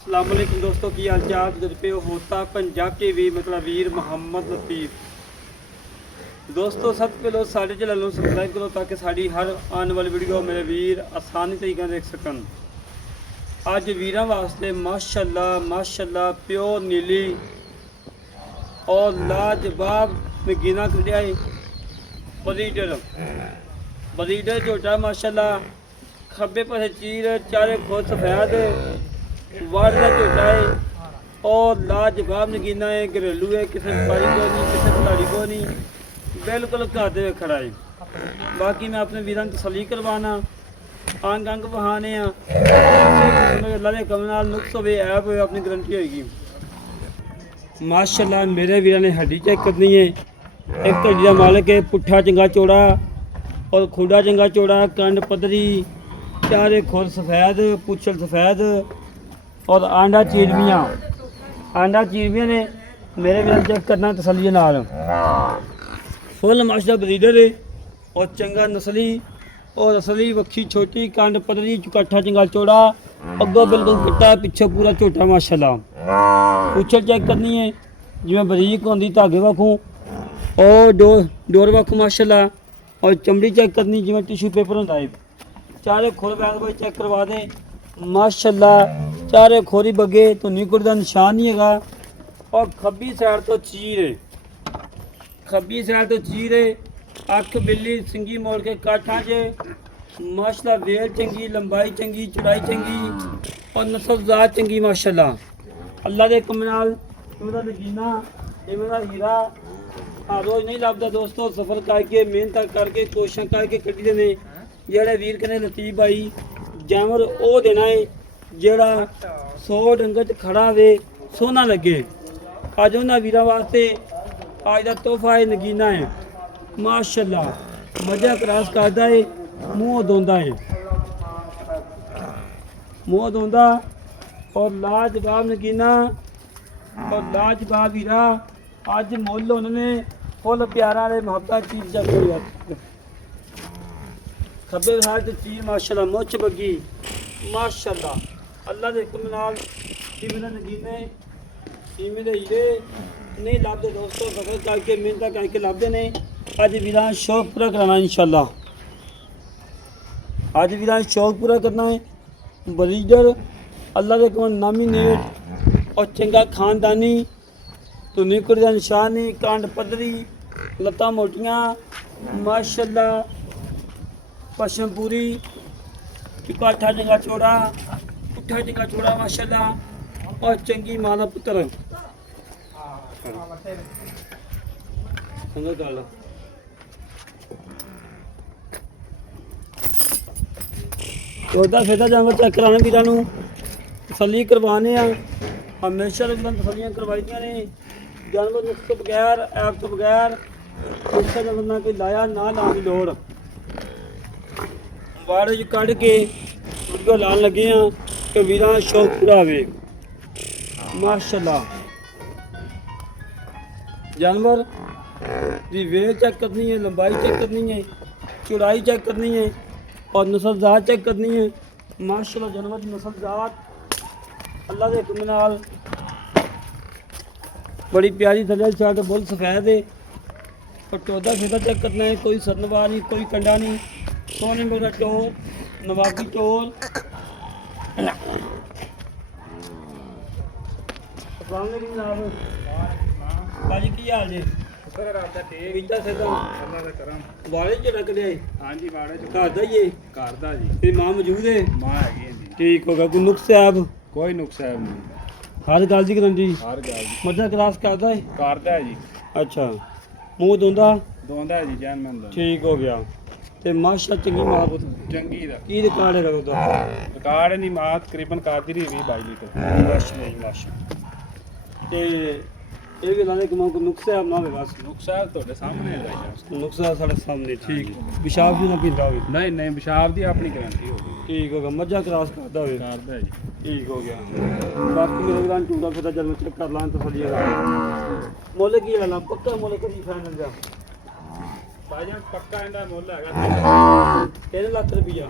अस्सलाम वालेकुम दोस्तों की हाल चाल जद पे होता पंजाब टीवी मतलब वीर मोहम्मद लतीफ़। दोस्तों सब पहले साढ़े चैनल को सबसक्राइब करो ताकि साड़ी हर आने वाली वीडियो मेरे वीर आसानी तरीके देख सकन। अज वीर वास्ते माशाल्लाह माशाल्लाह प्योर नीली और लाजवाब नगीना कढ़िया बरीडर झोटा माशाल्लाह खब्बे पासे चीर चारे खुद सफेद वाड़ का झोटा है और लाजवाब नगीना है, घरेलू है, किसी व्यापारी को नहीं, किसी खिलाड़ी को नहीं, बिल्कुल खाते हुए खड़ा है। बाकी मैं अपने वीर की तसली करवाना अंग अंग बहाने अल्लाह के कम नाल नुक्स होवे ऐप होवे अपनी गारंटी होगी। माशाल्लाह मेरे वीर ने हड्डी चेक करनी है। एक तो जिला मालिक है, पुट्ठा चंगा चौड़ा और खुडा चंगा चौड़ा, कंड पदरी, चारे खुर सफ़ैद, पुछल सफ़ैद और आंडा चीरवियाँ ने मेरे वीर चेक करना तसली नाल। फुल माशाल्लाह ब्रीडर है और चंगा नस्ली और असली वक्खी छोटी, कंड पदरी, चुकाठा चंगा चौड़ा, अगों बिल्कुल पिट्टा, पिछे पूरा झोटा माशाल्लाह। पुछल चेक करनी है जिवें बरीक होंदी धागे वाखू और डोर वाखू माशाल्लाह, और चमड़ी चेक करनी जिवें टिशू पेपर होंदा है। चारे खोर बैल कोई चेक करवा दे माशाल्लाह, चारे खोरी बगे तो निकुड़ का निशान नहीं है। और खब्बी साइड तो चीर है, खब्बी साइड तो चीर है, अख बिल्ली सिंगी मोड़ के काठा च माशाल्लाह, वेल चंगी, लंबाई चंगी, चौड़ाई चंगी और नस्लजात चंगी माशाल्लाह। अल्लाह के हुक्म नाल इहदा नगीना इहदा हीरा हर रोज़ नहीं लभदा दोस्तों। सफ़र करके मेहनत करके कोशिशें करके कड्ढी ने जेह्ड़े वीर कने लतीफ़ भाई जानवर वो देना है जेड़ा 100 डंगर च खड़ा वे सोना लगे। अज उन्होंने वीर वास्ते अज का तोहफा है नगीना है माशाल्लाह। मजा क्रॉस करता है, मूँह धोंदा है, मूँह धोंदा और लाजवाब नगीना और लाजवाब हीरा। अज मुल उन्होंने फुल प्यारा ने मुहब्बत चीज जब खब्बे हाथ चीज माशाल्लाह, मुछ बगी माशाल्लाह। अल्लाह के हुक्म नाल इवें नगीने इवें दे हीरे नहीं लभदे दोस्तों। सफर करके मेहनत करके लभदे ने। अज वीरां शौक पूरा कराना इंशाल्लाह, अज वीरां शौक पूरा करना है। ब्रीडर अल्लाह के हुक्म नामीनेट और चंगा खानदानी तो निकुड़ का निशान नहीं, कांड पदरी, लत्तां मोटियां माशाल्लाह, पशम पूरी, चुकाठा चंगा चौड़ा, पुट्ठा चंगा चौड़ा माशाल्लाह और चंगी मां दा पुत्तर। चौदा फिरदा जानवर चेक कराने वीरां नूं तसली करवाने आ। हमेशा तसलियां करवाई दियां ने जानवर नुक्स तो बगैर ऐप तो बगैर नुक्सा जानवर ना कोई लाया ना लाने की लोड़। बाड़े च कढ़ के वीडियो लान लगे हैं कि वीरां शौक पूरा होवे माशाल्लाह। जानवर की वेल चेक करनी है, लंबाई चेक करनी है, चौड़ाई चेक करनी है और नस्लजात चेक करनी है माशाल्लाह। जानवर की नस्लजात अल्लाह के हुक्म नाल बड़ी प्यारी थल्ले शर्ट बुल सफ़ैद है और टोदा फिदा चेक करना है। कोई सरनवा नहीं, कोई कंडा नहीं, सोने मेरा टोल नवाबी टोल। भाजी की हाल जी? बाड़े च रख लिया घर का ही है, मां मौजूद है? ठीक होगा। कोई नुक्स है आप? कोई नुकसान नहीं, हर गल की गारंटी? हर गल मजा क्रॉस करता है? करदा है जी, अच्छा मूँह धोंदा? दोंदा है जी, जैन मन दा ठीक हो गया। ते माशा चंगी मां पुत चंगी दा की रिकॉर्ड है ਉਹਦਾ? रिकॉर्ड नहीं मां तकरीबन कादी रही 22 लीटर। माशा माशा। ते ਇਹ ਵੀ ਲਾਣੇ ਕਮਾਂ ਕੋ ਨੁਕਸਾ ਨਾ ਹੋਵੇ ਬਸ। नुकसान ਤੁਹਾਡੇ ਸਾਹਮਣੇ ਹੈ ਜੀ, ਨੁਕਸਾ ਸਾਡੇ ਸਾਹਮਣੇ। ਠੀਕ ਪਿਸ਼ਾਬ ਵੀ ਨਾ ਪੀਂਦਾ ਹੋਵੇ? ਨਹੀਂ ਨਹੀਂ ਪਿਸ਼ਾਬ ਦੀ ਆਪਣੀ ਗਾਰੰਟੀ ਹੋਗੀ। ਠੀਕ ਹੋ ਗਿਆ। ਮੱਝਾਂ ਕ੍ਰਾਸ ਕਰਦਾ ਹੋਵੇ? ਕਰਦਾ ਹੈ ਜੀ। ਠੀਕ ਹੋ ਗਿਆ। ਬਾਕੀ ਮੇਰੇ ਵੀਰਾਂ ਟੂੜਾ ਫਿਰਦਾ ਜਦ ਚੈੱਕ ਕਰ ਲਾਂ ਤਸੱਲੀ ਨਾਲ। ਮੁੱਲ ਕੀ ਲਾਣਾ ਪੱਕਾ ਮੁੱਲ ਕਰੀ ਫਾਈਨਲ ਦਾ? ਭਾਜੀ ਪੱਕਾ ਇਹਦਾ ਮੁੱਲ ਹੈਗਾ 3 ਲੱਖ ਰੁਪਈਆ।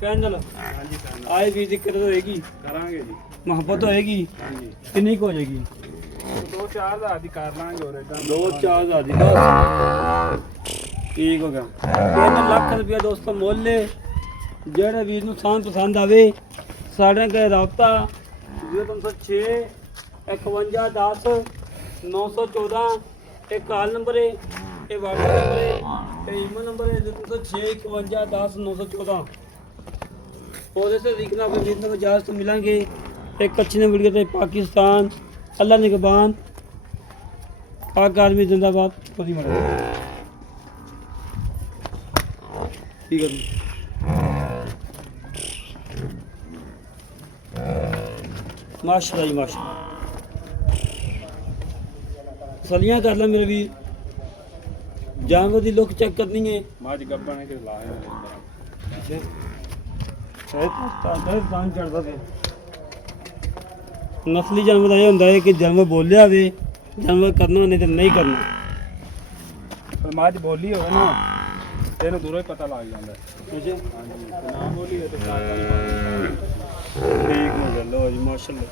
ਫਾਈਨਲ ਹਾਂਜੀ ਫਾਈਨਲ ਆਏ ਵੀ ਦਿੱਕਤ ਹੋਏਗੀ, ਕਰਾਂਗੇ ਜੀ। ਮੁਹੱਬਤ ਹੋਏਗੀ, ਹਾਂਜੀ ਕਿੰਨੀ ਕੁ ਹੋ ਜਾਏਗੀ? 2-4 ਦੀ ਕਰ ਲਾਂਗੇ ਹੋਰ ਇਦਾਂ 2-4 ਦੀ ਬਸ ਠੀਕ ਹੋ ਗਿਆ। 3 ਲੱਖ ਰੁਪਇਆ ਦੋਸਤੋ ਮੁੱਲ ਹੈ। ਜਿਹੜੇ ਵੀਰ ਨੂੰ ਸਾਂ ਪਸੰਦ ਆਵੇ ਸਾਡੇ ਨਾਲ ਰਾਬਤਾ 0306 51 10 914 ਇਹ ਕਾਲ ਨੰਬਰ ਹੈ, ਇਹ ਵਾਟਸਐਪ ਨੰਬਰ ਹੈ, ਇਹ ਈਮੇਲ ਨੰਬਰ ਹੈ 0306 51 10 914। ਉਹਦੇ ਸੇ ਲਿਖਣਾ ਆਪਣੇ ਵੀਰ ਨੂੰ ਇਜਾਜ਼ਤ ਮਿਲਾਂਗੇ एक अच्छी ने वीडियो पाकिस्तान अल्लाह निगबान पाक आर्मी जिंदाबाद खुद ही मरे ठीक है जी। माशाल्लाह जी माशाल्लाह सलियां कर ला मेरे वीर जानवर की लुक चेक करनी है ਮਾਝ ਗੱਬਾਂ ਨੇ ਕਿ ਲਾਇਆ शायद कान चढ़ता पे ਨਸਲੀ ਜਾਨਵਰ ਇਹ ਹੁੰਦਾ ਹੈ ਕਿ ਜਾਨਵਰ ਬੋਲਿਆ ਹੋਵੇ ਜਾਨਵਰ ਕਰਨਾ ਨਹੀਂ ਤੇ ਨਹੀਂ ਕਰਨਾ। ਪਰ ਮਾਝ ਬੋਲੀ ਹੋਵੇ ਨਾ ਤੈਨੂੰ ਦੂਰੋਂ ਹੀ ਪਤਾ ਲੱਗ ਜਾਂਦਾ ਹੈ। ਅੱਛਾ ਹਾਂਜੀ ਤੇ ਨਾ ਬੋਲੀ ਹੋਵੇ ਤੇ ਪਤਾ ਨਹੀਂ ਠੀਕ ਹੋ ਗਿਆ ਲੋ ਜੀ ਮਾਸ਼ਾਅੱਲਾ।